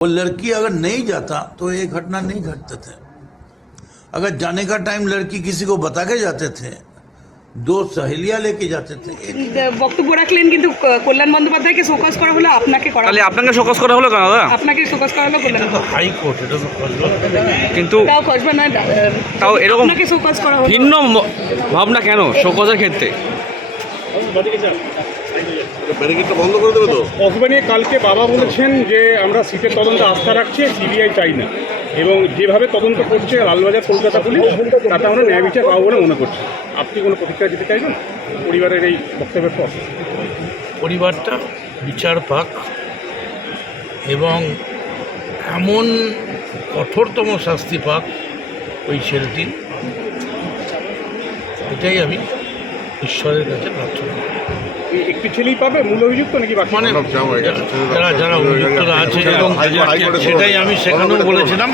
वो लड़की अगर नहीं जाता तो ये घटना नहीं घटते थे अगर जाने का टाइम लड़की किसी को बता के जाते थे दो सहेलियां लेके जाते थे एक বক্তব্য রাখলেন কিন্তু ক- কল্যাণ বন্দ্যোপাধ্যায়কে শোকজ করা হলো আপনাকে করা তাহলে আপনাকে শোকস করা হলো কেন দাদা আপনাকে শোকজ করা হলো কল্যাণ तो हाई कोर्ट है तो কিন্তু তাও কসবা নয় তাও এরকম আপনাকে শোকজ করা হলো ভিন্ন ম- ভাবনা কেন শোকজের ক্ষেত্রে ব্যারিকেডটা বন্ধ করে দেবে তো? কসবা নিয়ে কালকে বাবা বলেছেন যে আমরা সিটের তদন্তে আস্থা রাখছি সিবিআই চাই না। এবং যেভাবে তদন্ত করছে লালবাজার কলকাতা পুলিশ তাতে আমরা ন্যায় বিচার পাবো বলে মনে করছি। আপনি কোনো প্রতিক্রিয়া দিতে চাইবেন? পরিবারের এই বক্তব্যের পর। পরিবারটা বিচার পাক এবং এমন কঠোরতম শাস্তি পাক ওই ছেলেটি। এটাই আমি ঈশ্বরের কাছে প্রার্থনা করি। একটি ছেলেই পাবে? মূল অভিযুক্ত নাকি বাকি? মানে যারা যারা অভিযুক্তরা আছে এবং সেটাই আমি সেখানেও বলেছিলাম।